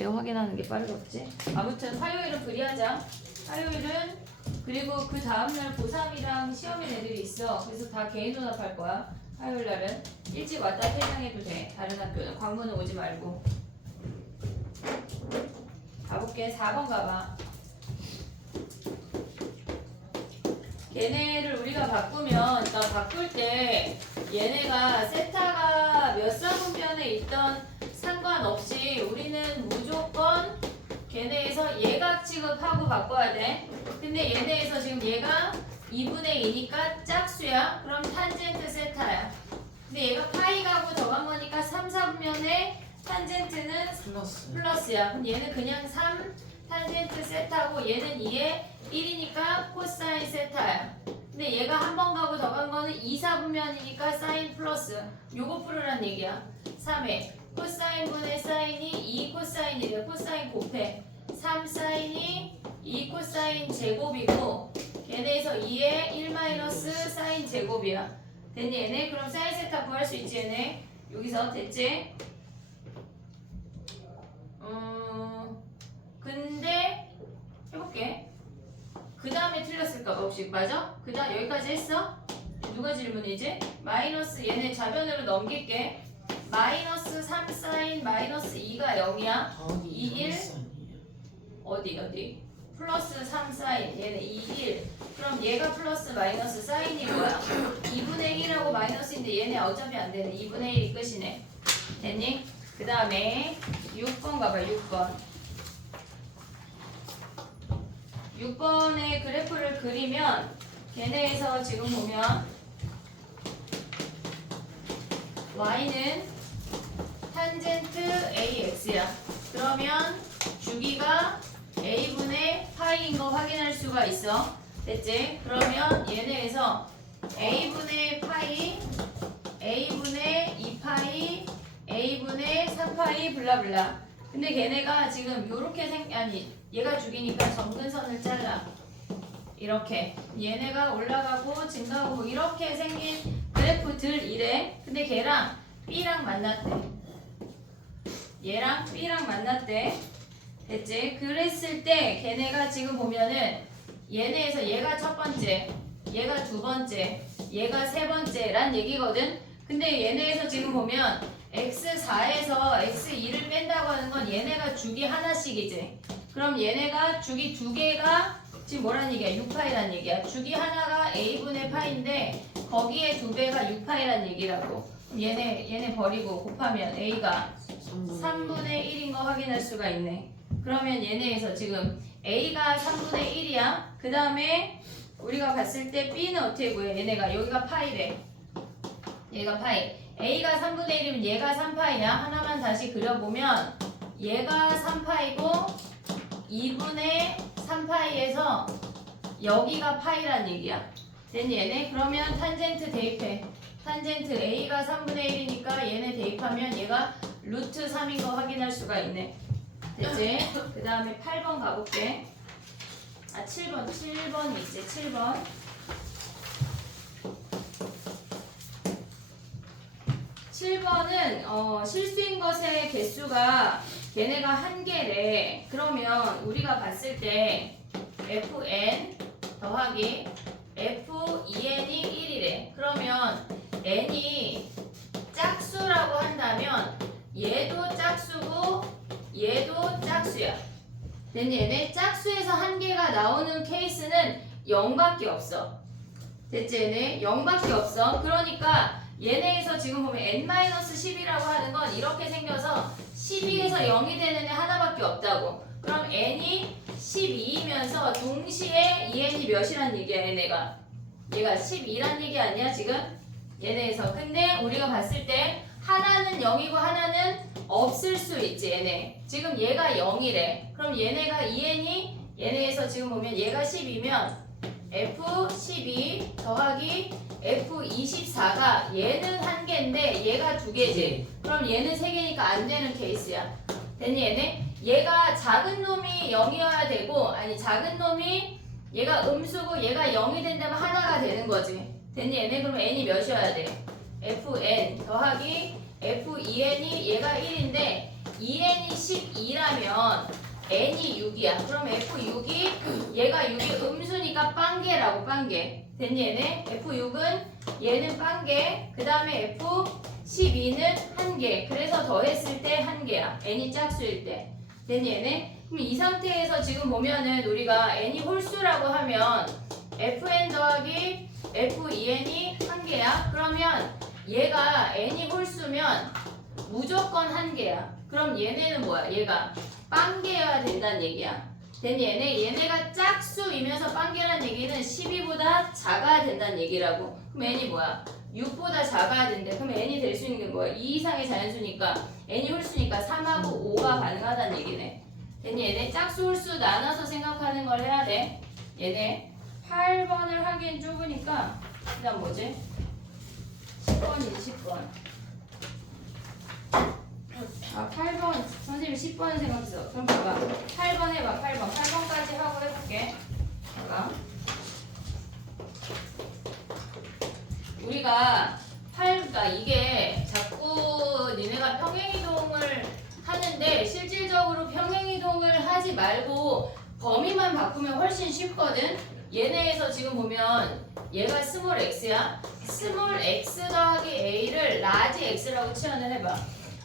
내가 확인하는 게 빠르겠지? 아무튼 화요일은 불이하자. 화요일은 그리고 그 다음날 고3이랑 시험인 애들이 있어. 그래서 다 개인 혼합할 거야. 화요일 날은 일찍 왔다 퇴장해도 돼. 다른 학교는 광문은 오지 말고. 가볼게. 4번 가봐. 얘네를 우리가 바꾸면, 그러니까 바꿀 때 얘네가 세타가 몇 사분면에 있던 상관없이 우리는 무조건 걔네에서 예각 취급하고 바꿔야 돼. 근데 얘네에서 지금 얘가 2분의 2니까 짝수야. 그럼 탄젠트 세타야. 근데 얘가 파이 가고 더한 거니까 3, 4분면에 탄젠트는 플러스야. 그럼 얘는 그냥 3 탄젠트 세타고 얘는 2에 1이니까 코사인 세타야. 근데 얘가 한 번 가고 더 간 거는 2, 4분면이니까 사인 플러스. 요거 풀으란 얘기야. 3에 코사인 분의 사인이 2 코사인이래. 코사인 곱해. 3 사인이 2 코사인 제곱이고 얘네에서 2에 1 마이너스 사인 제곱이야. 됐니 얘네? 그럼 사인 세타 구할 수 있지 얘네? 여기서 됐지? 근데 해볼게. 그 다음에 틀렸을까봐 혹시 맞아? 그 다음 여기까지 했어? 누가 질문이지? 마이너스 얘네 좌변으로 넘길게. 마이너스 3 사인 마이너스 2가 0이야. 2, 1 어디? 플러스 3 사인 얘네 2, 1 그럼 얘가 플러스 마이너스 사인인 거야. 2분의 1하고 마이너스인데 얘네 어차피 안 되네. 2분의 1이 끝이네. 됐니? 그 다음에 6번 가봐. 6번의 그래프를 그리면 걔네에서 지금 보면 y는 탄젠트 ax야. 그러면 주기가 a분의 파이인 거 확인할 수가 있어. 됐지? 그러면 얘네에서 a분의 파이, a분의 2파이, a분의 3파이 블라블라. 근데 걔네가 지금 요렇게 얘가 주기니까 점근선을 잘라. 이렇게 얘네가 올라가고 증가하고 뭐 이렇게 생긴 그래프들이래. 근데 걔랑 B랑 만났대. 얘랑 B랑 만났대. 됐지? 그랬을 때 걔네가 지금 보면은 얘네에서 얘가 첫 번째, 얘가 두 번째, 얘가 세 번째란 얘기거든. 근데 얘네에서 지금 보면 x4에서 x2를 뺀다고 하는 건 얘네가 주기 하나씩이지. 그럼 얘네가 주기 두 개가 지금 뭐란 얘기야? 6파이란 얘기야. 주기 하나가 a분의 파인데 거기에 두 배가 6파이란 얘기라고. 그럼 얘네 버리고 곱하면 a가 3분의 1인 거 확인할 수가 있네. 그러면 얘네에서 지금 a가 3분의 1이야. 그 다음에 우리가 봤을 때 b는 어떻게 구해? 얘네가 여기가 파이래. 얘가 파이. a가 3분의 1이면 얘가 3파이야. 하나만 다시 그려보면 얘가 3파이고 2분의 3파이에서 여기가 파이란 얘기야. 됐니 얘네? 그러면 탄젠트 대입해. 탄젠트 a가 3분의 1이니까 얘네 대입하면 얘가 루트 3인 거 확인할 수가 있네. 됐지? 그 다음에 8번 가볼게. 7번 있지. 7번. 7번은 실수인 것의 개수가 걔네가 한 개래. 그러면 우리가 봤을 때 fn 더하기 f2n이 1이래. 그러면 n이 짝수라고 한다면 얘도 짝수고 얘도 짝수야. 됐니? 얘네 짝수에서 한 개가 나오는 케이스는 0밖에 없어. 됐지? 얘네 0밖에 없어. 그러니까 얘네에서 지금 보면 n-10이라고 하는 건 이렇게 생겨서 12에서 0이 되는 애 하나밖에 없다고. 그럼 n이 12이면서 동시에 2n이 몇이란 얘기야 얘네가. 얘가 12란 얘기 아니야 지금? 얘네에서. 근데 우리가 봤을 때 하나는 0이고 하나는 없을 수 있지 얘네. 지금 얘가 0이래. 그럼 얘네가 2n이 얘네에서 지금 보면 얘가 10이면 F12 더하기 F24가 얘는 한 개인데 얘가 두 개지. 그럼 얘는 세 개니까 안 되는 케이스야. 됐니 얘네? 얘가 작은 놈이 0이어야 되고 아니 작은 놈이 얘가 음수고 얘가 0이 된다면 하나가 되는 거지. 됐니 얘네? 그럼 n이 몇이어야 돼? Fn 더하기 F2n이 얘가 1인데 2n이 12라면 n이 6이야. 그럼 F6이 얘가 6이 음수니까 빵개라고 빵개. 됐니 얘네? F6은 얘는 빵개. 그 다음에 F12는 한개. 그래서 더했을 때 한개야. n이 짝수일 때. 됐니 얘네? 그럼 이 상태에서 지금 보면은 우리가 n이 홀수라고 하면 fn 더하기 f2n이 한개야. 그러면 얘가 n이 홀수면 무조건 한개야. 그럼 얘네는 뭐야? 얘가 빵개여야 된다는 얘기야. 됐니 얘네? 얘네가 짝수이면서 빵개라는 얘기는 12보다 작아야 된다는 얘기라고. 그럼 n이 뭐야? 6보다 작아야 된대. 그럼 n이 될 수 있는 게 뭐야? 2 이상의 자연수니까 n이 홀수니까 3하고 5가 가능하다는 얘기네. 됐니 얘네? 짝수 홀수 나눠서 생각하는 걸 해야 돼. 얘네 8번을 하기엔 좁으니까 그 다음 뭐지? 10번이지 10번. 아 8번 선생님 10번 생각했어. 그럼 봐봐 8번 해봐. 8번까지 하고 해볼게. 봐봐 우리가 그러니까 이게 자꾸 니네가 평행이동을 하는데 실질적으로 평행이동을 하지 말고 범위만 바꾸면 훨씬 쉽거든. 얘네에서 지금 보면 얘가 스몰 x야. 스몰 x 더하기 a를 라지 x라고 치환을 해봐.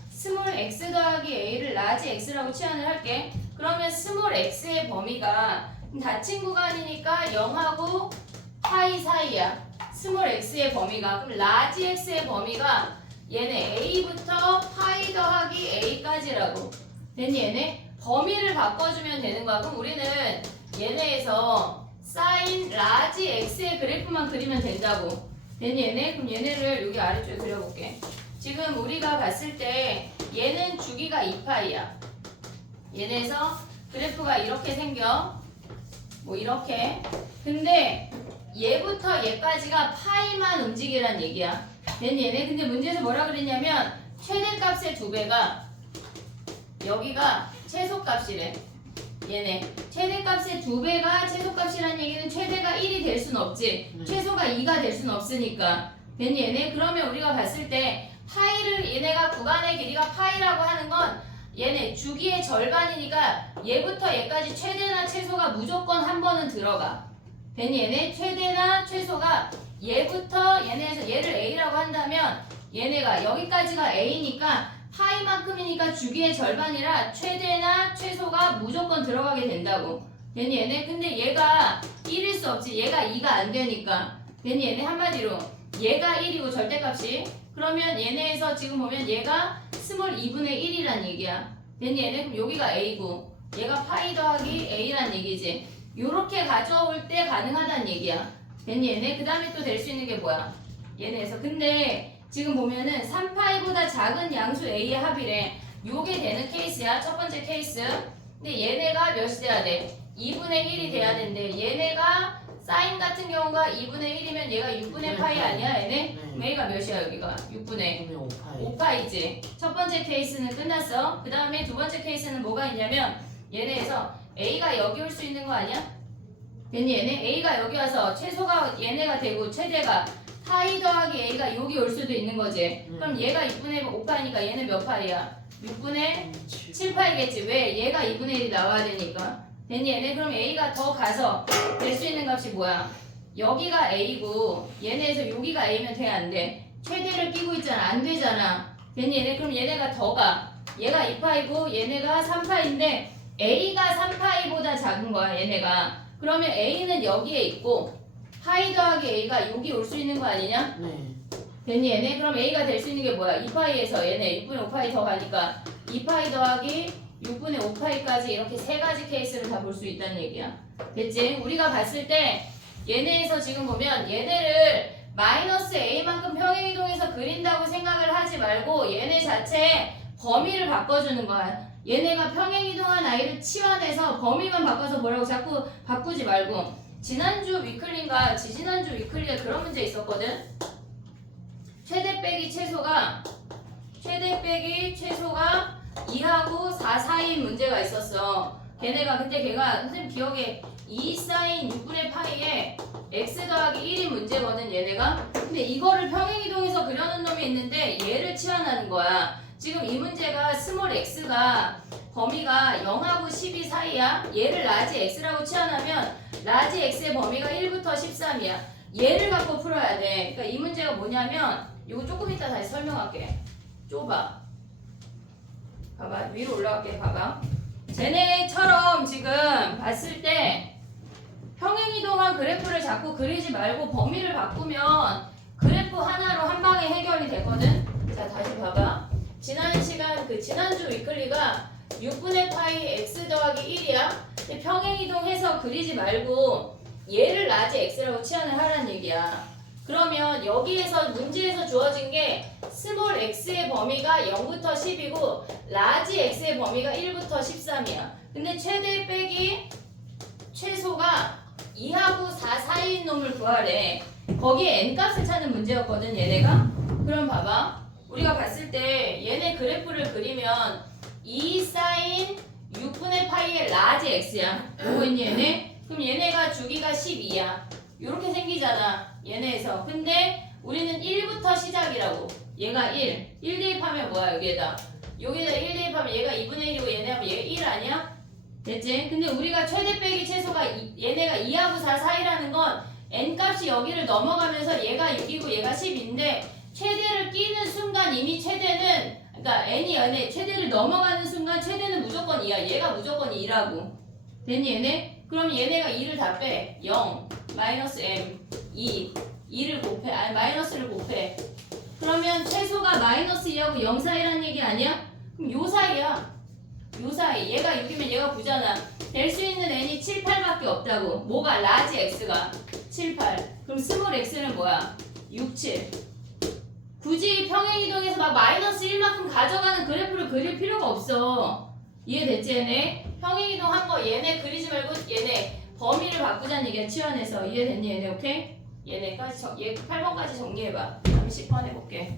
스몰 x 더하기 a를 라지 x라고 치환을 할게. 그러면 스몰 x의 범위가 닫힌 구간이니까 0하고 파이 사이야. 스몰 x의 범위가. 그럼 라지 x의 범위가 얘네 a부터 파이 더하기 a까지라고. 됐니 얘네? 범위를 바꿔주면 되는 거야. 그럼 우리는 얘네에서 사인 라지 x의 그래프만 그리면 된다고. 됐니 얘네? 그럼 얘네를 여기 아래쪽에 그려볼게. 지금 우리가 봤을 때 얘는 주기가 2파이야. 얘네에서 그래프가 이렇게 생겨. 뭐 이렇게. 근데 얘부터 얘까지가 파이만 움직이란 얘기야. 됐니 얘네? 근데 문제에서 뭐라 그랬냐면 최대값의 2배가 여기가 최소값이래. 얘네 최대값의 2배가 최소값이란 얘기는 최대가 1이 될 순 없지. 최소가 2가 될 순 없으니까. 됐니 얘네? 그러면 우리가 봤을 때 파이를 얘네가 구간의 길이가 파이라고 하는 건 얘네 주기의 절반이니까 얘부터 얘까지 최대나 최소가 무조건 한 번은 들어가. 됐니 얘네? 최대나 최소가 얘부터 얘네에서 얘를 a라고 한다면 얘네가 여기까지가 a니까 파이만큼이니까 주기의 절반이라 최대나 최소가 무조건 들어가게 된다고. 됐니 얘네? 근데 얘가 1일 수 없지. 얘가 2가 안 되니까. 됐니 얘네? 한마디로 얘가 1이고 절대값이. 그러면 얘네에서 지금 보면 얘가 스몰 2분의 1이란 얘기야. 됐니 얘네? 그럼 여기가 a고 얘가 파이 더하기 a란 얘기지. 요렇게 가져올 때 가능하다는 얘기야. 됐니 얘네? 그 다음에 또 될 수 있는 게 뭐야? 얘네에서. 근데 지금 보면은 3파이보다 작은 양수 a의 합이래. 요게 되는 케이스야. 첫 번째 케이스. 근데 얘네가 몇이 돼야 돼? 2분의 1이 돼야 되는데 얘네가 사인 같은 경우가 2분의 1이면 얘가 6분의 파이 아니야 얘네? 그럼 얘가 몇이야 여기가? 6분의 5파이지. 첫 번째 케이스는 끝났어. 그 다음에 두 번째 케이스는 뭐가 있냐면 얘네에서 a가 여기 올 수 있는 거 아니야? 됐니 얘네? a가 여기 와서 최소가 얘네가 되고 최대가 파이 더하기 a가 여기 올 수도 있는 거지. 그럼 얘가 6분의 5파이니까 얘는 몇 파이야? 6분의 7파이겠지. 왜? 얘가 2분의 1이 나와야 되니까. 됐니 얘네? 그럼 a가 더 가서 될 수 있는 값이 뭐야? 여기가 a고 얘네에서 여기가 a면 돼 안 돼? 최대를 끼고 있잖아. 안 되잖아. 됐니 얘네? 그럼 얘네가 더 가. 얘가 2파이고 얘네가 3파인데 a가 3파이보다 작은 거야 얘네가. 그러면 a는 여기에 있고 파이 더하기 a가 여기 올 수 있는 거 아니냐? 네. 됐니 얘네? 그럼 a가 될 수 있는 게 뭐야? 2파이에서 얘네 6분의 5파이 더 가니까 2파이 더하기 6분의 5파이까지 이렇게 세 가지 케이스를 다 볼 수 있다는 얘기야. 됐지? 우리가 봤을 때 얘네에서 지금 보면 얘네를 마이너스 a만큼 평행이동해서 그린다고 생각을 하지 말고 얘네 자체 범위를 바꿔주는 거야. 얘네가 평행이동한 아이를 치환해서 범위만 바꿔서 뭐라고 자꾸 바꾸지 말고. 지난주 위클리인가 지지난주 위클리에 그런 문제 있었거든. 최대 빼기 최소가 2하고 4 사이인 문제가 있었어. 걔네가 근데 걔가 선생님 기억에 2 사인 6분의 파이에 x 더하기 1인 문제거든 얘네가. 근데 이거를 평행이동해서 그려놓은 놈이 있는데 얘를 치환하는 거야. 지금 이 문제가 스몰 x가 범위가 0하고 12 사이야. 얘를 라지 x라고 치환하면 라지 x의 범위가 1부터 13이야. 얘를 갖고 풀어야 돼. 그러니까 이 문제가 뭐냐면 이거 조금 이따 다시 설명할게. 좁아. 봐봐. 위로 올라갈게. 봐봐. 쟤네처럼 지금 봤을 때 평행이동한 그래프를 자꾸 그리지 말고 범위를 바꾸면 그래프 하나로 한 방에 해결이 되거든. 자, 다시 봐봐. 지난 시간 지난주 위클리가 6분의 파이 x 더하기 1이야. 근데 평행이동해서 그리지 말고 얘를 라지 x라고 치환을 하라는 얘기야. 그러면 여기에서 문제에서 주어진 게 스몰 x의 범위가 0부터 10이고 라지 x의 범위가 1부터 13이야. 근데 최대 빼기 최소가 2하고 4 사이인 놈을 구하래. 거기에 n값을 찾는 문제였거든 얘네가. 그럼 봐봐. 우리가 봤을 때 얘네 그래프를 그리면 2 사인 6분의 파이의 라지 x야. 요거 있니 얘네? 그럼 얘네가 주기가 12야. 요렇게 생기잖아 얘네에서. 근데 우리는 1부터 시작이라고. 얘가 1 대입하면 뭐야 여기에다 1 대입하면 얘가 2분의 1이고 얘네 하면 얘가 1 아니야? 됐지? 근데 우리가 최대 빼기 최소가 얘네가 2하고 4 사이라는 건 n값이 여기를 넘어가면서 얘가 6이고 얘가 10인데 최대를 끼는 순간 이미 최대는 그러니까 n이 얘네 최대를 넘어가는 순간 최대는 무조건 2야. 얘가 무조건 2라고. 됐니 얘네? 그럼 얘네가 2를 다 빼. 0, 마이너스 m, 2를 곱해. 아니 마이너스를 곱해. 그러면 최소가 마이너스 2하고 0 사이라는 얘기 아니야? 그럼 요 사이야. 요 사이. 얘가 6이면 얘가 9잖아. 될 수 있는 n이 7, 8밖에 없다고. 뭐가? 라지 x가 7, 8. 그럼 스몰 x는 뭐야? 6, 7. 굳이 평행이동에서 막 마이너스 1만큼 가져가는 그래프를 그릴 필요가 없어. 이해됐지 얘네? 평행이동 한 거 얘네 그리지 말고 얘네 범위를 바꾸자는 얘기야. 치환해서. 이해됐니 얘네? 오케이? 얘네까지 얘 8번까지 정리해봐. 다음 10번 해볼게.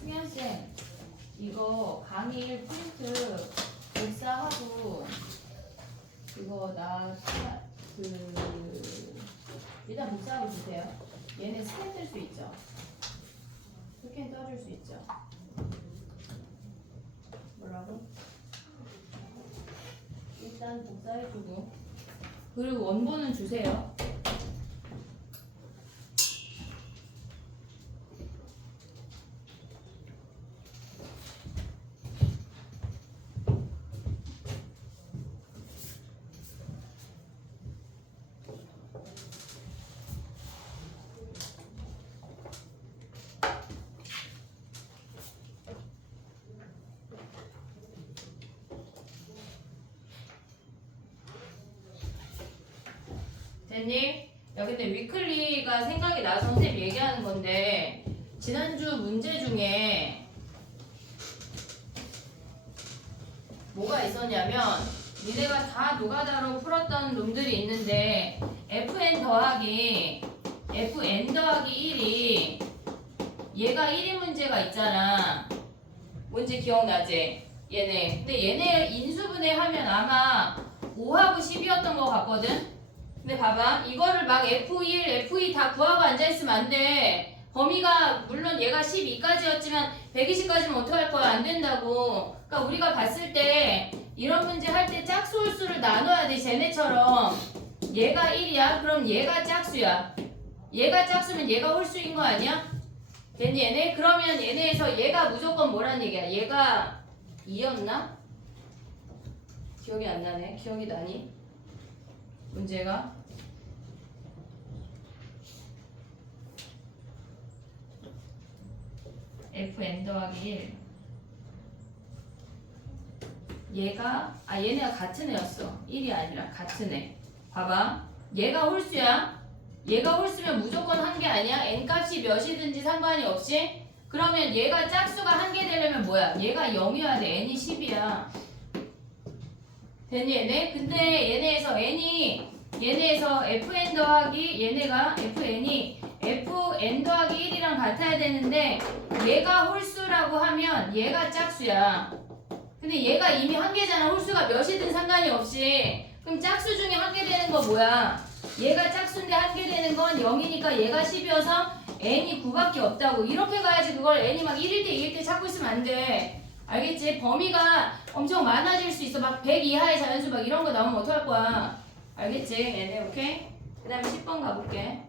승현쌤, 이거 강의 프린트 복사하고 그거 일단 복사하고 주세요. 얘네 스캔 뜰 수 있죠? 스캔 떠줄 수 있죠? 뭐라고? 일단 복사해주고 그리고 원본은 주세요. 됐니? 야 근데 위클리가 생각이 나서 선생님 얘기하는 건데 지난주 문제 중에 뭐가 있었냐면 니네가 다 노가다로 풀었던 놈들이 있는데 fn 더하기 1이 얘가 1인 문제가 있잖아. 뭔지 기억나지? 얘네. 근데 얘네 인수분해 하면 아마 5하고 10이었던 것 같거든. 근데 봐봐, 이거를 막 F1, F2 다 구하고 앉아있으면 안 돼. 범위가 물론 얘가 12까지였지만 120까지면 어떡할 거야? 안 된다고. 그러니까 우리가 봤을 때 이런 문제 할 때 짝수 홀수를 나눠야 돼. 쟤네처럼 얘가 1이야. 그럼 얘가 짝수야. 얘가 짝수면 얘가 홀수인 거 아니야? 됐니 얘네? 그러면 얘네에서 얘가 무조건 뭐란 얘기야? 얘가 2였나? 기억이 안 나네. 기억이 나니? 문제가 fn 더하기 1 얘네가 같은 애였어. 1이 아니라 같은 애. 봐봐, 얘가 홀수야. 얘가 홀수면 무조건 한 개 아니야? n값이 몇이든지 상관이 없이. 그러면 얘가 짝수가 한 개 되려면 뭐야? 얘가 0이어야 돼. n이 10이야. 됐니 얘네? 근데 얘네에서 fn 더하기 얘네가 fn이 fn 더하기 1이랑 같아야 되는데 얘가 홀수라고 하면 얘가 짝수야. 근데 얘가 이미 한 개잖아. 홀수가 몇이든 상관이 없이. 그럼 짝수 중에 한 개 되는 거 뭐야? 얘가 짝수인데 한 개 되는 건 0이니까 얘가 10이어서 n이 9밖에 없다고. 이렇게 가야지. 그걸 n이 막 1일 때 2일 때 찾고 있으면 안 돼. 알겠지? 범위가 엄청 많아질 수 있어. 막 100 이하의 자연수 막 이런 거 나오면 어떡할 거야? 알겠지? 얘네 오케이? 그 다음에 10번 가볼게.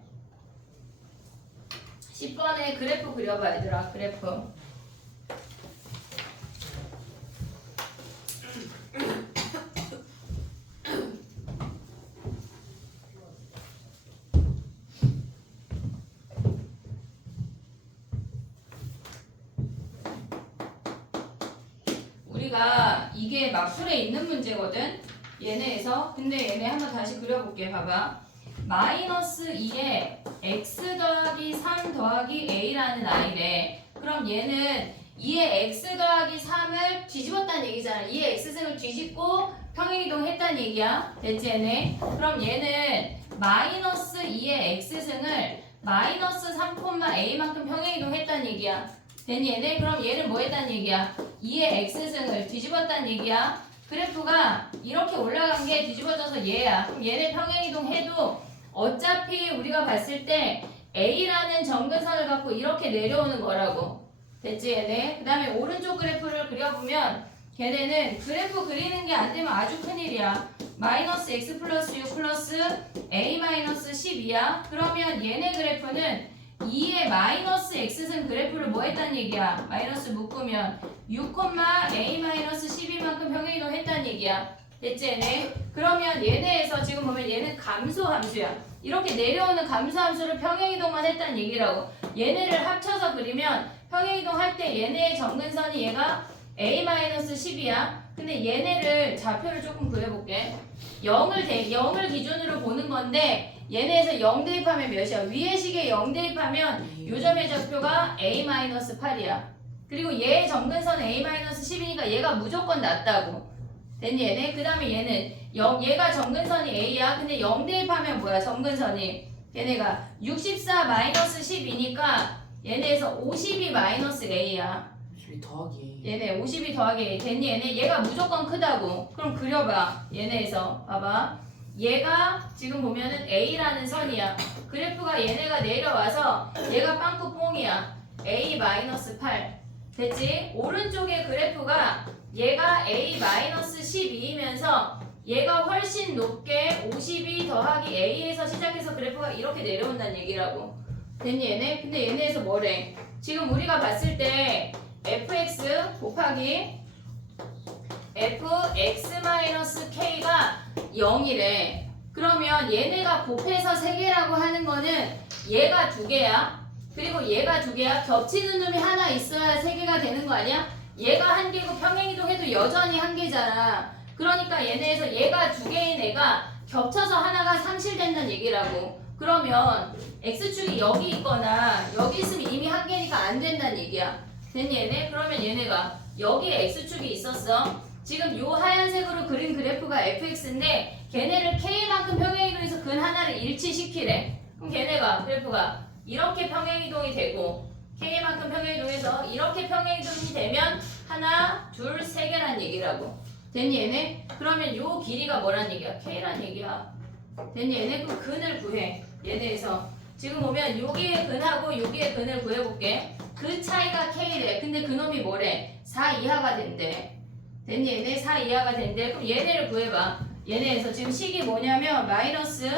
10번에 그래프 그려봐 얘들아. 그래프. 우리가 이게 막풀에 있는 문제거든. 얘네에서. 근데 얘네 한번 다시 그려볼게. 봐봐. 마이너스 2에 x 더하기 3 더하기 a라는 아이래. 그럼 얘는 2에 x 더하기 3을 뒤집었다는 얘기잖아. 2에 x승을 뒤집고 평행이동 했다는 얘기야. 됐지 얘네? 그럼 얘는 마이너스 2의 x승을 마이너스 3,a만큼 평행이동 했다는 얘기야. 됐니 얘네? 그럼 얘는 뭐 했다는 얘기야? 2의 x승을 뒤집었다는 얘기야. 그래프가 이렇게 올라간 게 뒤집어져서 얘야. 그럼 얘네 평행이동 해도 어차피 우리가 봤을 때 A라는 점근선을 갖고 이렇게 내려오는 거라고. 됐지 얘네? 그 다음에 오른쪽 그래프를 그려보면 걔네는 그래프 그리는 게 안 되면 아주 큰일이야. 마이너스 x 플러스 6 플러스 a 마이너스 12야. 그러면 얘네 그래프는 2의 마이너스 x승 그래프를 뭐 했다는 얘기야? 마이너스 묶으면 6, a 마이너스 12만큼 평행이동 했다는 얘기야. 됐지 얘네? 그러면 얘네에서 지금 보면 얘는 감소 함수야. 이렇게 내려오는 감소 함수를 평행이동만 했다는 얘기라고. 얘네를 합쳐서 그리면 평행이동 할 때 얘네의 점근선이 얘가 a-10이야. 근데 얘네를 좌표를 조금 그려볼게. 0을 기준으로 보는 건데 얘네에서 0 대입하면 몇이야? 위의 식에 0 대입하면 요점의 좌표가 a-8이야. 그리고 얘의 점근선 a-10이니까 얘가 무조건 낮다고. 됐니 얘네? 그 다음에 얘는 얘가 점근선이 a야. 근데 0 대입하면 뭐야? 점근선이 얘네가 64-12니까 얘네에서 52-a야. 52 더하기 얘네 52 더하기 A. 됐니 얘네? 얘가 무조건 크다고. 그럼 그려봐. 얘네에서 봐봐. 얘가 지금 보면은 A라는 선이야. 그래프가 얘네가 내려와서 얘가 빵꾸 뽕이야. A-8. 됐지? 오른쪽의 그래프가 얘가 A-12이면서 얘가 훨씬 높게 52 더하기 A에서 시작해서 그래프가 이렇게 내려온다는 얘기라고. 됐니 얘네? 근데 얘네에서 뭐래? 지금 우리가 봤을 때 fx 곱하기 fx-k가 0이래. 그러면 얘네가 곱해서 3개라고 하는 거는 얘가 2개야. 그리고 얘가 2개야. 겹치는 놈이 하나 있어야 3개가 되는 거 아니야? 얘가 1개고 평행이동해도 여전히 1개잖아. 그러니까 얘네에서 얘가 2개인 애가 겹쳐서 하나가 상실된다는 얘기라고. 그러면 x축이 여기 있거나 여기 있으면 이미 1개니까 안 된다는 얘기야. 됐니 얘네? 그러면 얘네가 여기에 x축이 있었어. 지금 요 하얀색으로 그린 그래프가 fx인데 걔네를 k만큼 평행이동해서 근 하나를 일치시키래. 그럼 걔네가 그래프가 이렇게 평행이동이 되고 k만큼 평행이동해서 이렇게 평행이동이 되면 하나, 둘, 세 개란 얘기라고. 됐니 얘네? 그러면 요 길이가 뭐란 얘기야? K란 얘기야. 됐니 얘네? 그 근을 구해. 얘네에서 지금 보면 여기의 근하고 여기의 근을 구해볼게. 그 차이가 K래. 근데 그놈이 뭐래? 4 이하가 된대. 됐니 얘네? 4 이하가 된대. 그럼 얘네를 구해봐. 얘네에서 지금 식이 뭐냐면 마이너스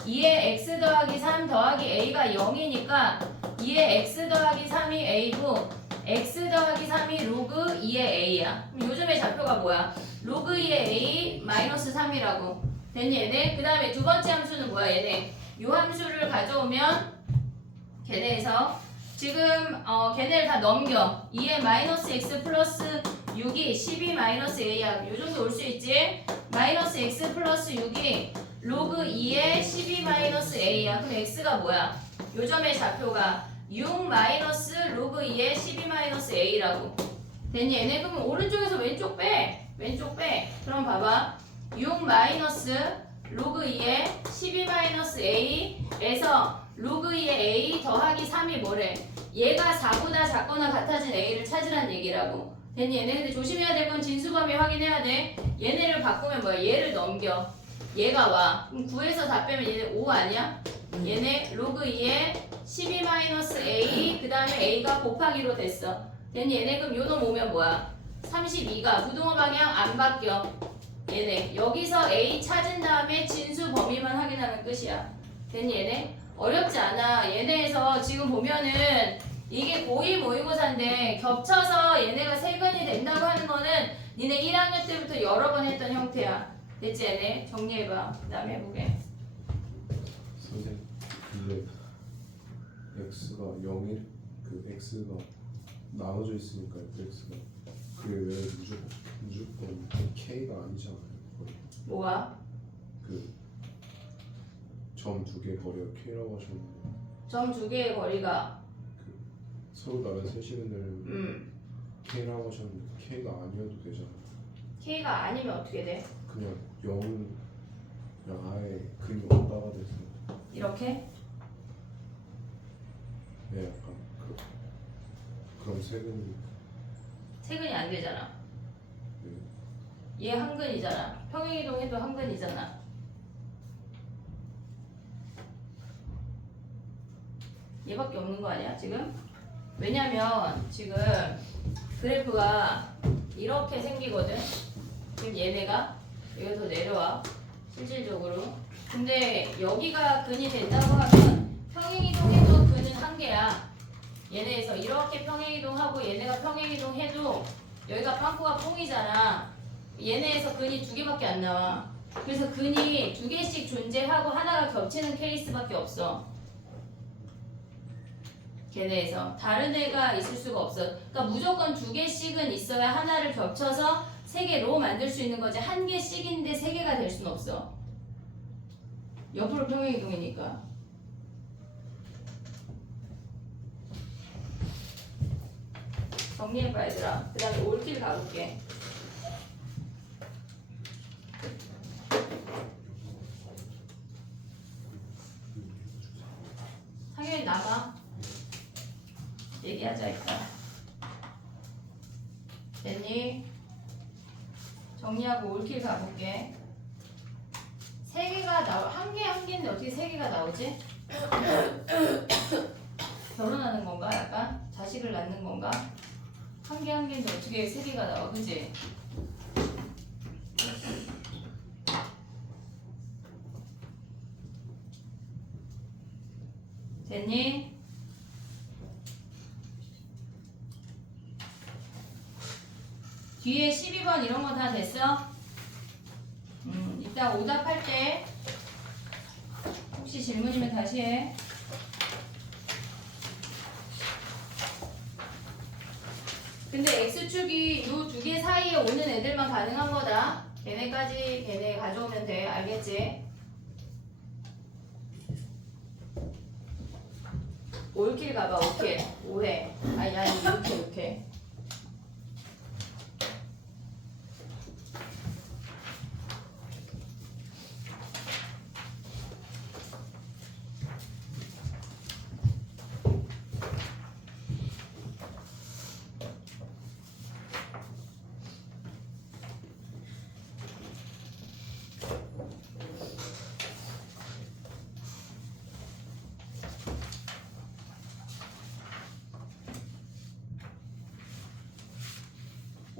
2의 x 더하기 3 더하기 a가 0이니까 2의 x 더하기 3이 a고 x 더하기 3이 로그 2의 a야. 그럼 요즘의 좌표가 뭐야? 로그 2의 a 마이너스 3이라고. 됐니 얘네? 그 다음에 두 번째 함수는 뭐야 얘네? 요 함수를 가져오면 걔네에서 지금 걔네를 다 넘겨. 2의 마이너스 x 플러스 6이 12 마이너스 a야. 요 정도 올 수 있지? 마이너스 x 플러스 6이 로그 2의 12 마이너스 a야. 그럼 x가 뭐야? 요점의 좌표가 6 마이너스 로그 2의 12 마이너스 a라고. 됐니 얘네? 그러면 오른쪽에서 왼쪽 빼. 왼쪽 빼. 그럼 봐봐. 6 마이너스 로그 2의 12 마이너스 a에서 로그 2의 a 더하기 3이 뭐래? 얘가 4보다 작거나 같아진 a를 찾으란 얘기라고. 됐니 얘네? 근데 조심해야 될 건 진수범위 확인해야 돼. 얘네를 바꾸면 뭐야? 얘를 넘겨. 얘가 와. 그럼 9에서 다 빼면 얘네 5 아니야? 얘네 로그 2의 12 마이너스 a 그 다음에 a가 곱하기로 됐어. 됐니 얘네? 그럼 요놈 오면 뭐야? 32가 부동호 방향 안 바뀌어. 얘네 여기서 a 찾은 다음에 진수 범위만 확인하면 끝이야. 됐니 얘네? 어렵지 않아. 얘네에서 지금 보면은 이게 고2 모의고사인데 겹쳐서 얘네가 세근이 된다고 하는 거는 니네 1학년 때부터 여러 번 했던 형태야. 됐지 얘네? 정리해봐. 그 다음에 해보게. 선생님 근데 x가 0일 그 x가 나눠져 있으니까 fx가 그게 왜 무조건 k가 아니잖아요. 거의. 뭐가? 그 점 두 개 거리가 k라고 하셨는데 점 두 개의 거리가 그 서로 다른 세시근을 k라고 하셨는데 k가 아니어도 되잖아요. K가 아니면 어떻게 돼? 그냥 0은 그냥 아예 근이 없다가 됐어요. 이렇게? 네, 약간 그럼 세근이 세근이 안 되잖아. 네. 얘 한근이잖아. 평행이동해도 한근이잖아. 얘밖에 없는 거 아니야 지금? 왜냐면 지금 그래프가 이렇게 생기거든. 지금 얘네가 여기 더 내려와 실질적으로. 근데 여기가 근이 된다고 하면 평행이동해도 근은 한 개야. 얘네에서 이렇게 평행이동하고 얘네가 평행이동해도 여기가 빵꾸가 뽕이잖아. 얘네에서 근이 두 개밖에 안 나와. 그래서 근이 두 개씩 존재하고 하나가 겹치는 케이스밖에 없어. 걔네에서 다른 애가 있을 수가 없어. 그러니까 무조건 두 개씩은 있어야 하나를 겹쳐서 세 개로 만들 수 있는 거지. 한 개씩인데 세 개가 될 수는 없어. 옆으로 평행이동이니까. 정리해봐 얘들아. 그 다음에 올길 가볼게. 상현이 나가. 얘기하자 일단. 됐니? 정리하고 올길 가볼게. 세 개가 한 개인데 어떻게 세 개가 나오지? 결혼하는 건가? 약간? 자식을 낳는 건가? 한 개인데 어떻게 세 개가 나와? 그지? 됐니? 뒤에 12번 이런 거 다 됐어? 이따 오답할 때 혹시 질문이면 다시 해. 근데 X축이 요 두 개 사이에 오는 애들만 가능한 거다. 걔네까지 걔네 가져오면 돼. 알겠지? 올킬 가봐. 오케이. 5회. 아니 6회.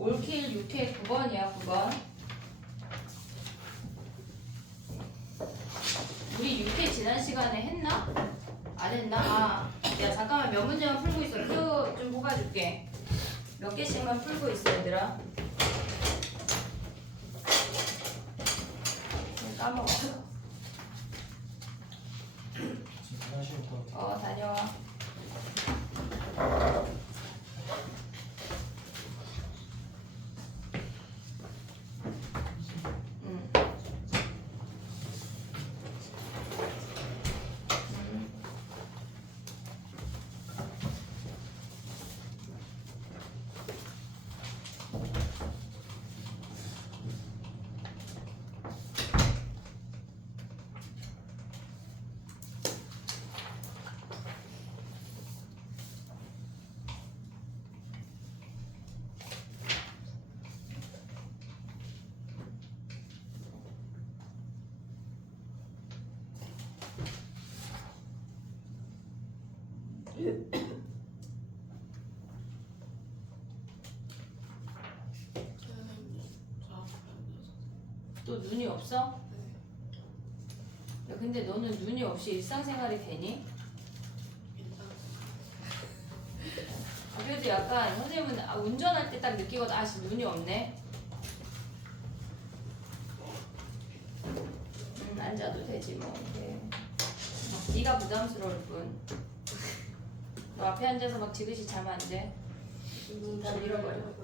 올킬 6회 9번이야 9번. 우리 6회 지난 시간에 했나? 안 했나? 아, 야 잠깐만 몇 문제만 풀고 있어. 표 좀 뽑아줄게. 몇 개씩만 풀고 있어 얘들아. 까먹었어. 지금 하실 것 같아요. 다녀와. 응. 또 눈이 없어? 야, 근데 너는 눈이 없이 일상생활이 되니? 그래도 약간 선생님은 운전할 때 딱 느끼거든. 아씨 눈이 없네. 앉아도 되지 뭐. 이렇게. 네가 부담스러울 뿐. 너 앞에 앉아서 막 지그시 자면 안 돼. 다 잃어버려.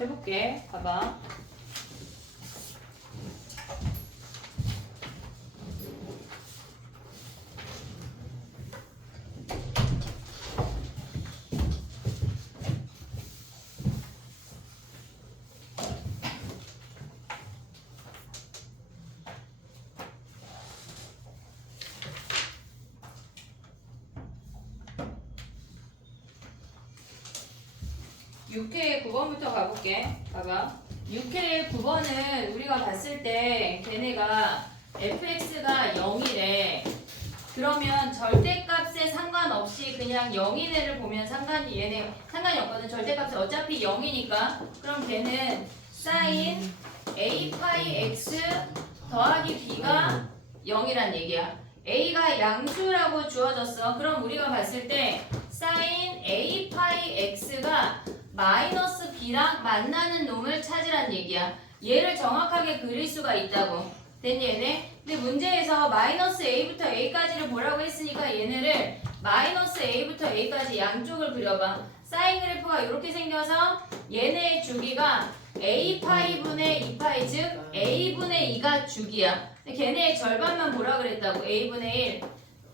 해볼게. 봐봐. 육회의 9번부터 가볼게. 봐봐. 육회의 9번은 우리가 봤을 때 걔네가 fx가 0이래. 그러면 절대값에 상관없이 그냥 0인 애를 보면 얘네 상관이 없거든. 절대값이 어차피 0이니까. 그럼 걔는 sin a 파이 x 더하기 b가 0이란 얘기야. a가 양수라고 주어졌어. 그럼 우리가 봤을 때 sin a 파이 x가 마이너스 b랑 만나는 놈을 찾으란 얘기야. 얘를 정확하게 그릴 수가 있다고. 됐니 얘네? 근데 문제에서 마이너스 a부터 a까지를 보라고 했으니까 얘네를 마이너스 a부터 a까지 양쪽을 그려봐. 사인 그래프가 이렇게 생겨서 얘네의 주기가 a파이분의 2파이 즉 a분의 2가 주기야. 근데 걔네의 절반만 보라 그랬다고. a분의 1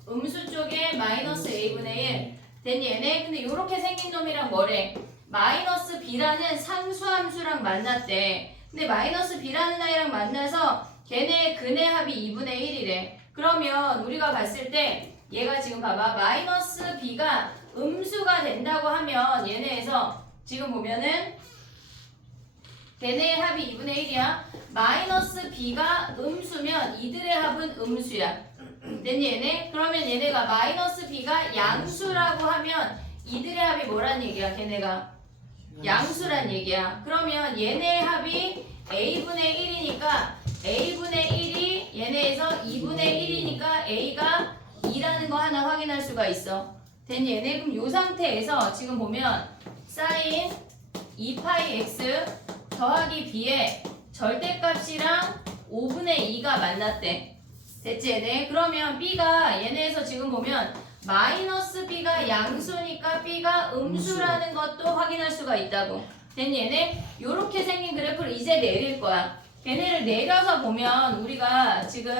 음수 쪽에 마이너스 a분의 1 됐니 얘네? 근데 이렇게 생긴 놈이랑 뭐래? 마이너스 b라는 상수함수랑 만났대. 근데 마이너스 b라는 아이랑 만나서 걔네의 근의 합이 2분의 1이래. 그러면 우리가 봤을 때 얘가 지금 봐봐. 마이너스 b가 음수가 된다고 하면 얘네에서 지금 보면은 걔네의 합이 2분의 1이야. 마이너스 b가 음수면 이들의 합은 음수야. 됐니 얘네? 그러면 얘네가 마이너스 b가 양수라고 하면 이들의 합이 뭐란 얘기야? 걔네가 양수란 얘기야. 그러면 얘네의 합이 a분의 1이니까 a분의 1이 얘네에서 2분의 1이니까 a가 2라는 거 하나 확인할 수가 있어. 됐니 얘네? 그럼 요 상태에서 지금 보면 sin 2파이 x 더하기 b의 절대값이랑 5분의 2가 만났대. 됐지 얘네? 그러면 b가 얘네에서 지금 보면 마이너스 b가 양수니까 b가 음수라는 것도 확인할 수가 있다고. 됐니 얘네? 요렇게 생긴 그래프를 이제 내릴 거야. 얘네를 내려서 보면 우리가 지금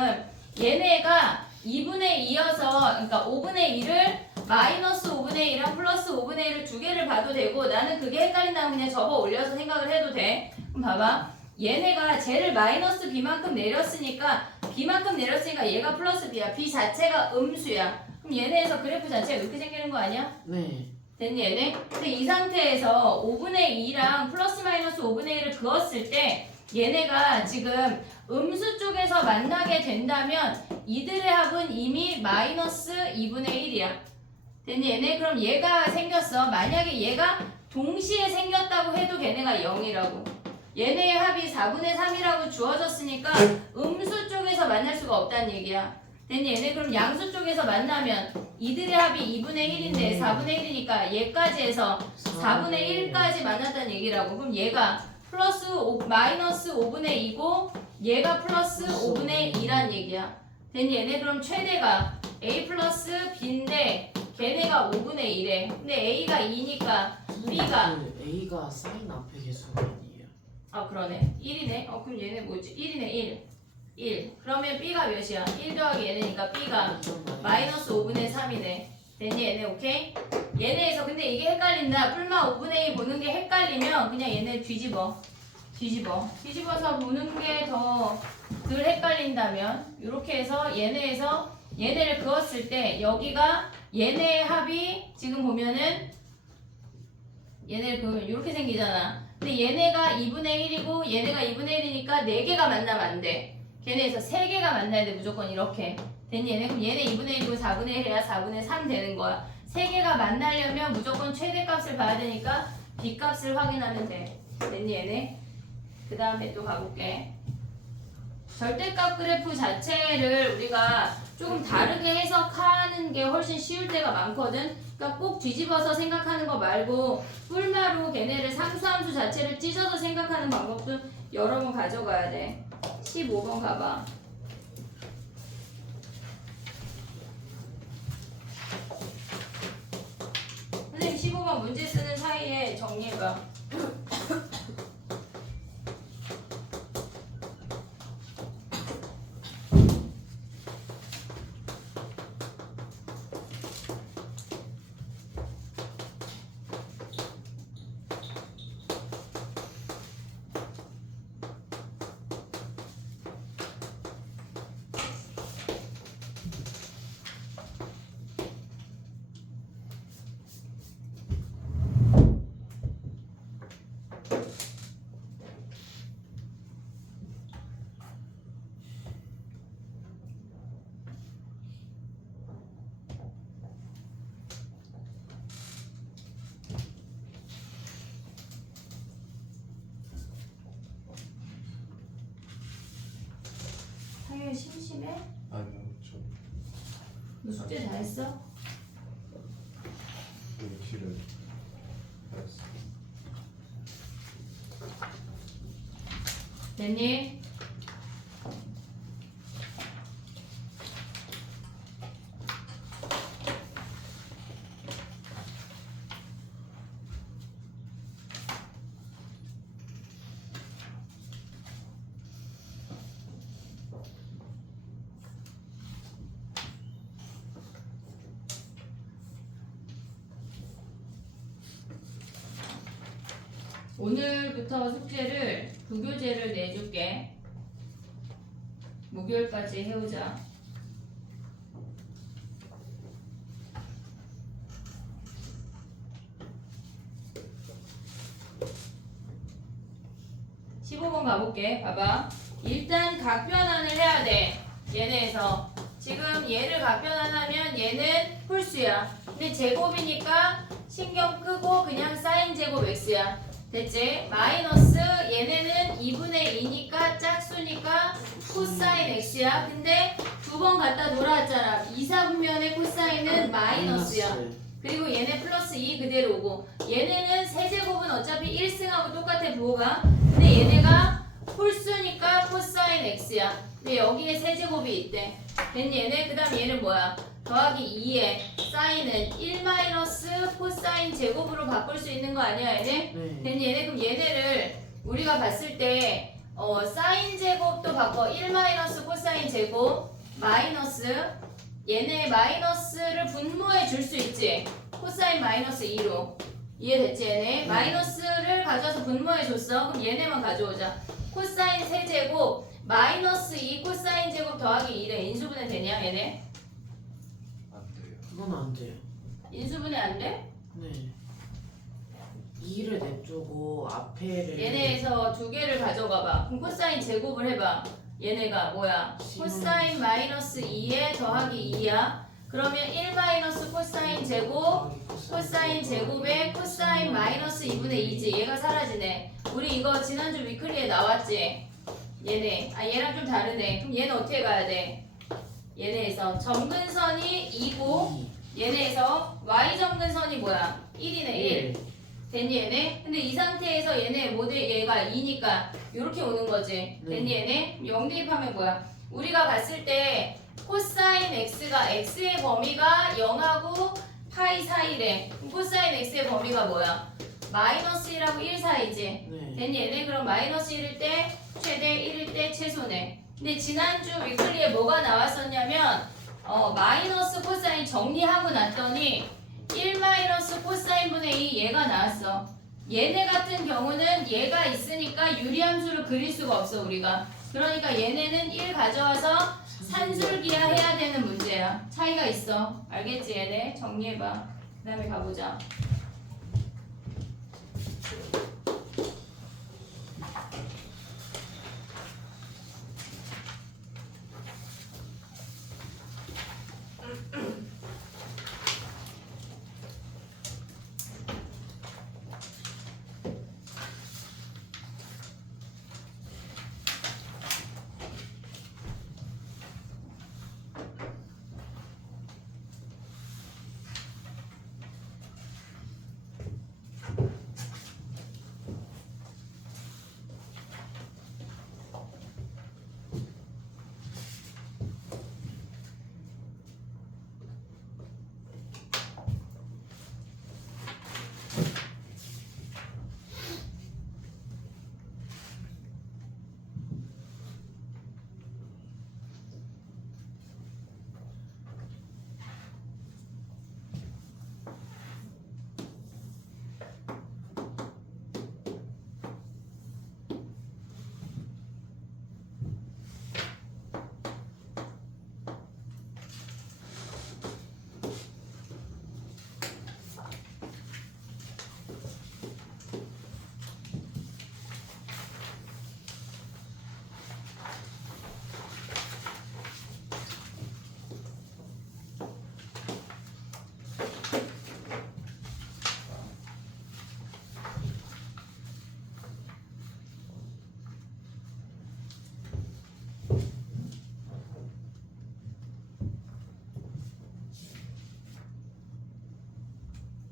얘네가 2분의 2여서 그러니까 5분의 2를 마이너스 5분의 1이랑 플러스 5분의 1을 두 개를 봐도 되고 나는 그게 헷갈린다면 그냥 접어 올려서 생각을 해도 돼. 그럼 봐봐. 얘네가 쟤를 마이너스 b만큼 내렸으니까 얘가 플러스 b야. b 자체가 음수야. 그럼 얘네에서 그래프 자체가 이렇게 생기는 거 아니야? 네. 됐니 얘네? 근데 이 상태에서 5분의 2랑 플러스 마이너스 5분의 1을 그었을 때 얘네가 지금 음수 쪽에서 만나게 된다면 이들의 합은 이미 마이너스 2분의 1이야. 됐니 얘네? 그럼 얘가 생겼어. 만약에 얘가 동시에 생겼다고 해도 걔네가 0이라고. 얘네의 합이 4분의 3이라고 주어졌으니까 음수 쪽에서 만날 수가 없다는 얘기야. 됐니 얘네? 그럼 양수 쪽에서 만나면 이들의 합이 2분의 1인데 4분의 1이니까 얘까지 해서 4분의 1까지 만났다는 얘기라고. 그럼 얘가 마이너스 5분의 2고 얘가 플러스 5분의 2란 얘기야. 됐니 얘네? 그럼 최대가 a 플러스 b인데 걔네가 5분의 1에. 근데 a가 2니까 b가 A가 사인 앞에 개수가 아니에요. 아 그러네 1이네. 그럼 얘네 뭐지? 1이네 1. 그러면 b가 몇이야? 1 더하기 얘네니까 b가 마이너스 5분의 3이네. 됐니 얘네? 오케이? 얘네에서 근데 이게 헷갈린다. 뿔마 5분의 2 보는 게 헷갈리면 그냥 얘네 뒤집어서 보는 게 더 덜 헷갈린다면 이렇게 해서 얘네를 그었을 때 여기가 얘네의 합이 지금 보면은 얘네를 그으면 이렇게 생기잖아. 근데 얘네가 2분의 1이고 얘네가 2분의 1이니까 4개가 만나면 안 돼. 걔네에서 3개가 만나야 돼. 무조건 이렇게. 됐니 얘네? 그럼 얘네 2분의 1이고 4분의 1 해야 4분의 3 되는 거야. 3개가 만나려면 무조건 최대값을 봐야 되니까 b값을 확인하면 돼. 됐니 얘네? 그 다음에 또 가볼게. 절대값 그래프 자체를 우리가 조금 다르게 해석하는 게 훨씬 쉬울 때가 많거든. 그러니까 꼭 뒤집어서 생각하는 거 말고 뿔마로 걔네를 상수함수 자체를 찢어서 생각하는 방법도 여러 번 가져가야 돼. 15번 가봐. 선생님 15번 문제 쓰는 사이에 정리해봐. 상현 심심해? 아니요 저 너 숙제 다 했어? 실은 알았어. 됐니? 오늘부터 숙제를 부교재를 내줄게. 목요일까지 해오자. 가볼게. 봐봐. 일단 각변환을 해야 돼. 얘네에서. 지금 얘를 각변환하면 얘는 홀수야. 근데 제곱이니까 신경 끄고 그냥 사인 제곱 x야. 됐지? 마이너스 얘네는 2분의 2니까 짝수니까 코사인 x야. 근데 두 번 갔다 돌아왔잖아. 이사분면의 코사인은 마이너스야. 그리고 얘네 플러스 2 그대로고 얘네는 세제곱은 어차피 1승하고 똑같아 부호가. 근데 얘네가 홀수니까 코사인 x야. 근데 여기에 세제곱이 있대. 됐니 얘네? 그 다음 얘는 뭐야? 더하기 2에 사인은 1 마이너스 코사인 제곱으로 바꿀 수 있는 거 아니야 얘네? 네. 됐니 얘네? 그럼 얘네를 우리가 봤을 때 사인 제곱도 바꿔. 1 마이너스 코사인 제곱 마이너스 얘네 마이너스를 분모해 줄 수 있지. 코사인 마이너스 2로 이해됐지 얘네? 마이너스를 가져와서 분모해 줬어. 그럼 얘네만 가져오자. 코사인 세제곱 마이너스 2 코사인 제곱 더하기 2를 인수분해 되냐 얘네? 안 돼요. 그건 안 돼요. 인수분해 안 돼? 네. 2를 냅두고 앞에를 얘네에서 두 개를 가져가 봐. 그럼 코사인 제곱을 해봐. 얘네가 뭐야? 코사인 마이너스 2에 더하기 2야. 그러면 1 마이너스 코사인 제곱 코사인 제곱에 코사인 마이너스 2분의 2지. 얘가 사라지네. 우리 이거 지난주 위클리에 나왔지? 얘네. 아 얘랑 좀 다르네. 그럼 얘는 어떻게 가야 돼? 얘네에서 점근선이 2고 얘네에서 y 점근선이 뭐야? 1이네 1. 됐니 얘네? 근데 이 상태에서 얘네 모델 얘가 2니까 이렇게 오는 거지. 됐니 얘네? 0 대입하면 뭐야? 우리가 봤을 때 코사인 x가 x의 범위가 0하고 파이 사이래. 그럼 코사인 x의 범위가 뭐야? 마이너스 1하고 1 사이지. 네. 됐니 얘네? 그럼 마이너스 1일 때 최대 1일 때 최소네. 근데 지난주 위클리에 뭐가 나왔었냐면 마이너스 코사인 정리하고 났더니 1 마이너스 코사인 분의 2 얘가 나왔어. 얘네 같은 경우는 얘가 있으니까 유리함수를 그릴 수가 없어 우리가. 그러니까 얘네는 1 가져와서 산술기하 해야 되는 문제야. 차이가 있어. 알겠지 얘네? 정리해봐. 그 다음에 가보자.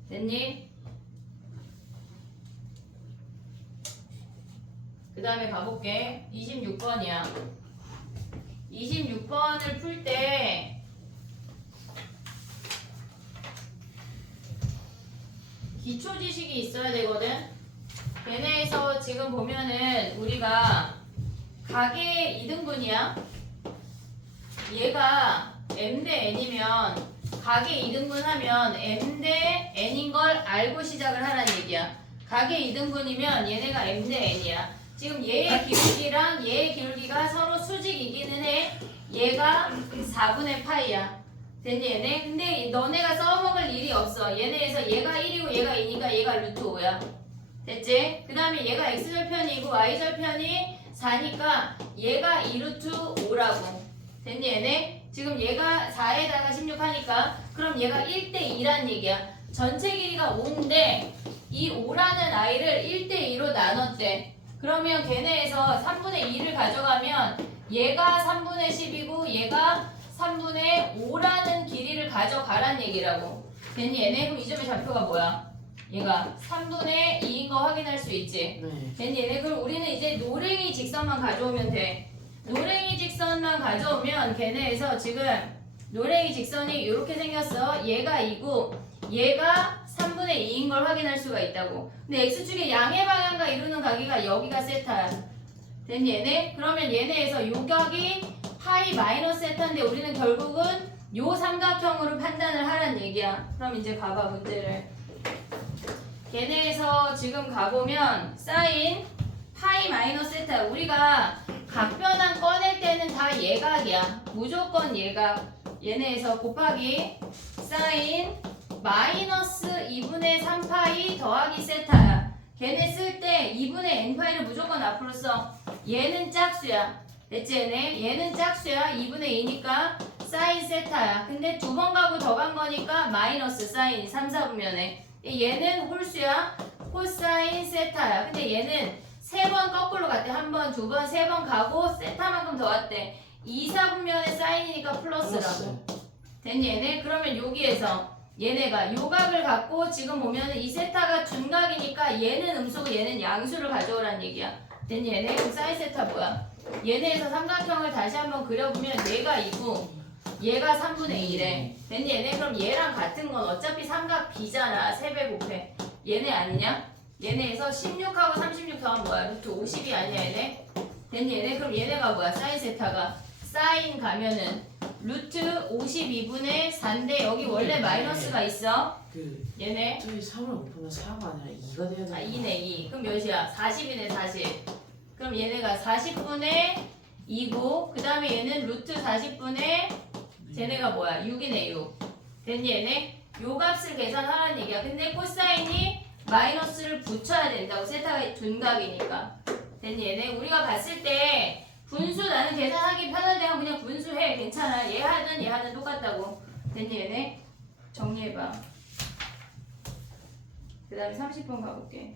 됐니? 그 다음에 가볼게. 26번이야. 26번을 풀 때 기초 지식이 있어야 되거든. 얘네에서 지금 보면은 우리가 각의 2등분이야. 얘가 m 대 n이면 각의 2등분 하면 m 대 n인 걸 알고 시작을 하라는 얘기야. 각의 2등분이면 얘네가 m 대 n이야. 지금 얘의 기울기랑 얘의 기울기가 서로 수직이기는 해. 얘가 4분의 파이야. 됐니 얘네? 근데 너네가 써먹을 일이 없어. 얘네에서 얘가 1이고 얘가 2니까 얘가 루트 5야. 됐지? 그 다음에 얘가 x절편이고 y절편이 4니까 얘가 2루트 5라고. 됐니 얘네? 지금 얘가 4에다가 16 하니까 그럼 얘가 1대2란 얘기야. 전체 길이가 5인데 이 5라는 아이를 1대2로 나눴대. 그러면 걔네에서 3분의 2를 가져가면 얘가 3분의 10이고 얘가 3분의 5라는 길이를 가져가란 얘기라고. 됐니 얘네? 그럼 이 점의 좌표가 뭐야? 얘가 3분의 2인 거 확인할 수 있지. 네. 됐니 얘네? 그럼 우리는 이제 노랭이 직선만 가져오면 돼. 노랭이 직선만 가져오면 걔네에서 지금 노랭이 직선이 이렇게 생겼어. 얘가 2고 얘가 3분의 2인 걸 확인할 수가 있다고. 근데 x축의 양의 방향과 이루는 각이가 여기가 세타야. 됐니 얘네? 그러면 얘네에서 요 각이 파이 마이너스 세타인데 우리는 결국은 요 삼각형으로 판단을 하란 얘기야. 그럼 이제 가봐 문제를. 걔네에서 지금 가보면 사인 파이 마이너스 세타. 우리가 각변환 꺼낼 때는 다 예각이야. 무조건 예각. 얘네에서 곱하기 사인 마이너스 2분의 3파이 더하기 세타야. 걔네 쓸 때 2분의 n파이를 무조건 앞으로 써. 얘는 짝수야. 됐지 얘네? 얘는 짝수야. 2분의 2니까 사인 세타야. 근데 두 번 가고 더 간 거니까 마이너스 사인 3, 4분면에. 얘는 홀수야. 코사인 세타야. 근데 얘는 세 번 거꾸로 갔대. 한 번, 두 번, 세 번 가고 세타만큼 더 왔대. 2, 4분면에 사인이니까 플러스라고. 됐니 얘네? 그러면 여기에서 얘네가 요각을 갖고 지금 보면은 이 세타가 준각이니까 얘는 음수고 얘는 양수를 가져오란 얘기야. 됐니 얘네? 그럼 사인 세타 뭐야? 얘네에서 삼각형을 다시 한번 그려보면 얘가 2고 얘가 3분의 2래. 됐니 얘네? 그럼 얘랑 같은 건 어차피 삼각 B잖아. 3배 곱해. 얘네 아니냐? 얘네에서 16하고 36 더하면 뭐야? 루트 50이 아니야 얘네? 됐니 얘네? 그럼 얘네가 뭐야? 사인 세타가 사인 가면은 루트 52분의 4인데 여기 원래 마이너스가 있어. 그 얘네 저기 3을 곱하면 4가 아니라 2가 돼야 되나? 2네 2. 그럼 몇이야? 40이네 40. 그럼 얘네가 40분의 2고 그 다음에 얘는 루트 40분의 쟤네가 뭐야? 6이네 6. 됐니 얘네? 요 값을 계산하라는 얘기야. 근데 코사인이 마이너스를 붙여야 된다고. 세타가 둔각이니까. 됐니 얘네? 우리가 봤을 때 분수 나는 계산하기 편한데 그냥 분수해. 괜찮아. 얘 하든 똑같다고. 됐니 얘네? 정리해봐. 그 다음에 30번 가볼게.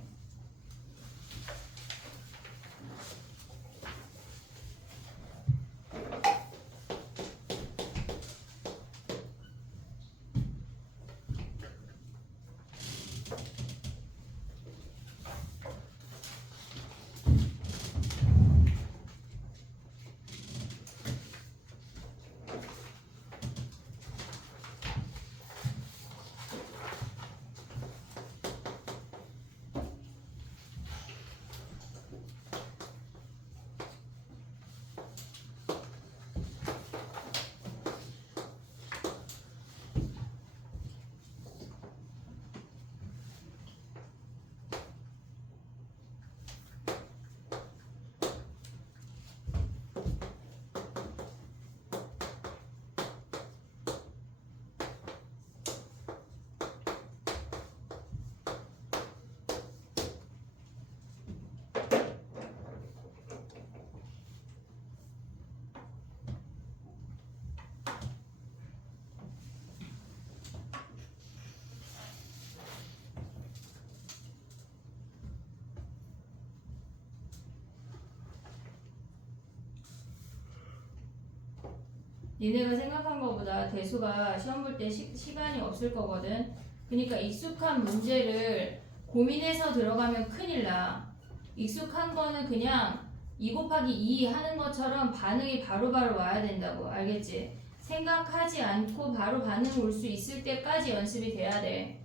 니네가 생각한 것보다 대수가 시험 볼 때 시간이 없을 거거든. 그러니까 익숙한 문제를 고민해서 들어가면 큰일 나. 익숙한 거는 그냥 2 곱하기 2 하는 것처럼 반응이 바로바로 와야 된다고. 알겠지? 생각하지 않고 바로 반응 올 수 있을 때까지 연습이 돼야 돼.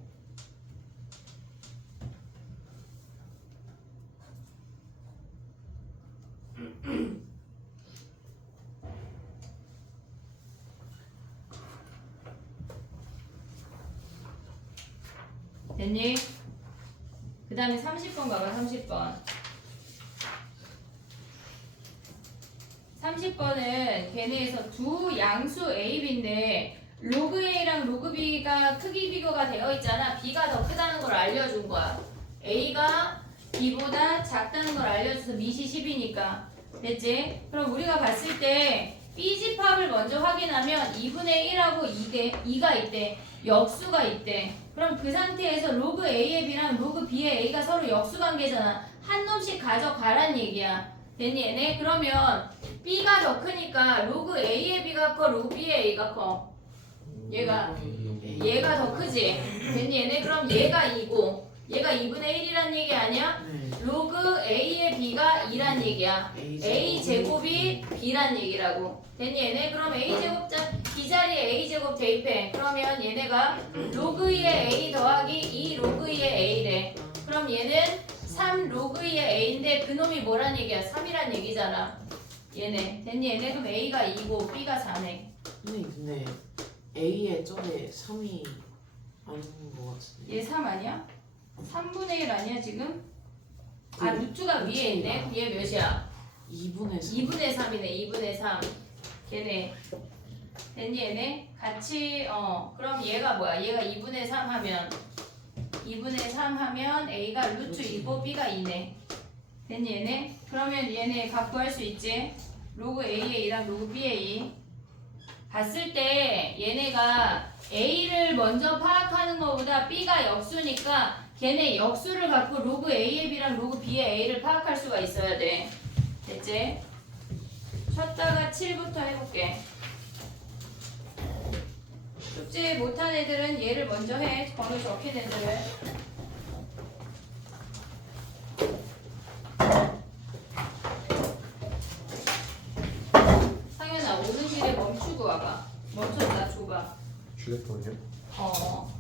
됐니? 그 다음에 30번 가봐. 30번 30번은 걔네에서 두 양수 A, B인데 로그 A랑 로그 B가 크기 비교가 되어 있잖아. B가 더 크다는 걸 알려준 거야. A가 B보다 작다는 걸 알려줘서 미시 10이니까 됐지? 그럼 우리가 봤을 때 B집합을 먼저 확인하면 2분의 1하고 2가 있대. 역수가 있대. 그럼 그 상태에서 로그 A의 B랑 로그 B의 A가 서로 역수 관계잖아. 한 놈씩 가져가란 얘기야. 됐니 얘네? 그러면 B가 더 크니까 로그 A의 B가 커, 로그 B의 A가 커. 얘가 더 크지? 됐니 얘네? 그럼 얘가 2고 얘가 2분의 1이란 얘기 아니야? 네. 로그 A의 B가 2란 얘기야. A 제곱이 B란 얘기라고. 됐니 얘네? 그럼 A 제곱 이 자리에 A 제곱 대입해. 그러면 얘네가 로그 2의 A 더하기 2 로그 2의 A래. 그럼 얘는 3 로그 2의 A인데 그놈이 뭐란 얘기야? 3이란 얘기잖아. 얘네. 됐니 얘네? 그럼 A가 2고 B가 4네. 근데 A의 쪽에 3이 아닌 것 같은데. 얘 3 아니야? 3분의 1 아니야 지금? 아 루트가 위에 있네. 얘 몇이야? 2분의 3. 2분의 3이네. 2분의 3. 걔네. 됐니 얘네? 같이 그럼 얘가 뭐야? 얘가 2분의 3 하면 2분의 3 하면 A가 루트 2고 B가 2네. 됐니 얘네? 그러면 얘네 각 구할 수 있지? 로그 A의 2랑 로그 B의 2. 봤을 때 얘네가 A를 먼저 파악하는 것보다 B가 역수니까 걔네 역수를 갖고 로그 A의 B랑 로그 B의 A를 파악할 수가 있어야 돼. 됐지? 쉬었다가 7부터 해볼게. 숙제 못한 애들은 얘를 먼저 해. 거기 적힌 애들을. 상현아 오른실에 멈추고 와봐. 멈춰서 나 줘봐. 휴대폰이요? 어.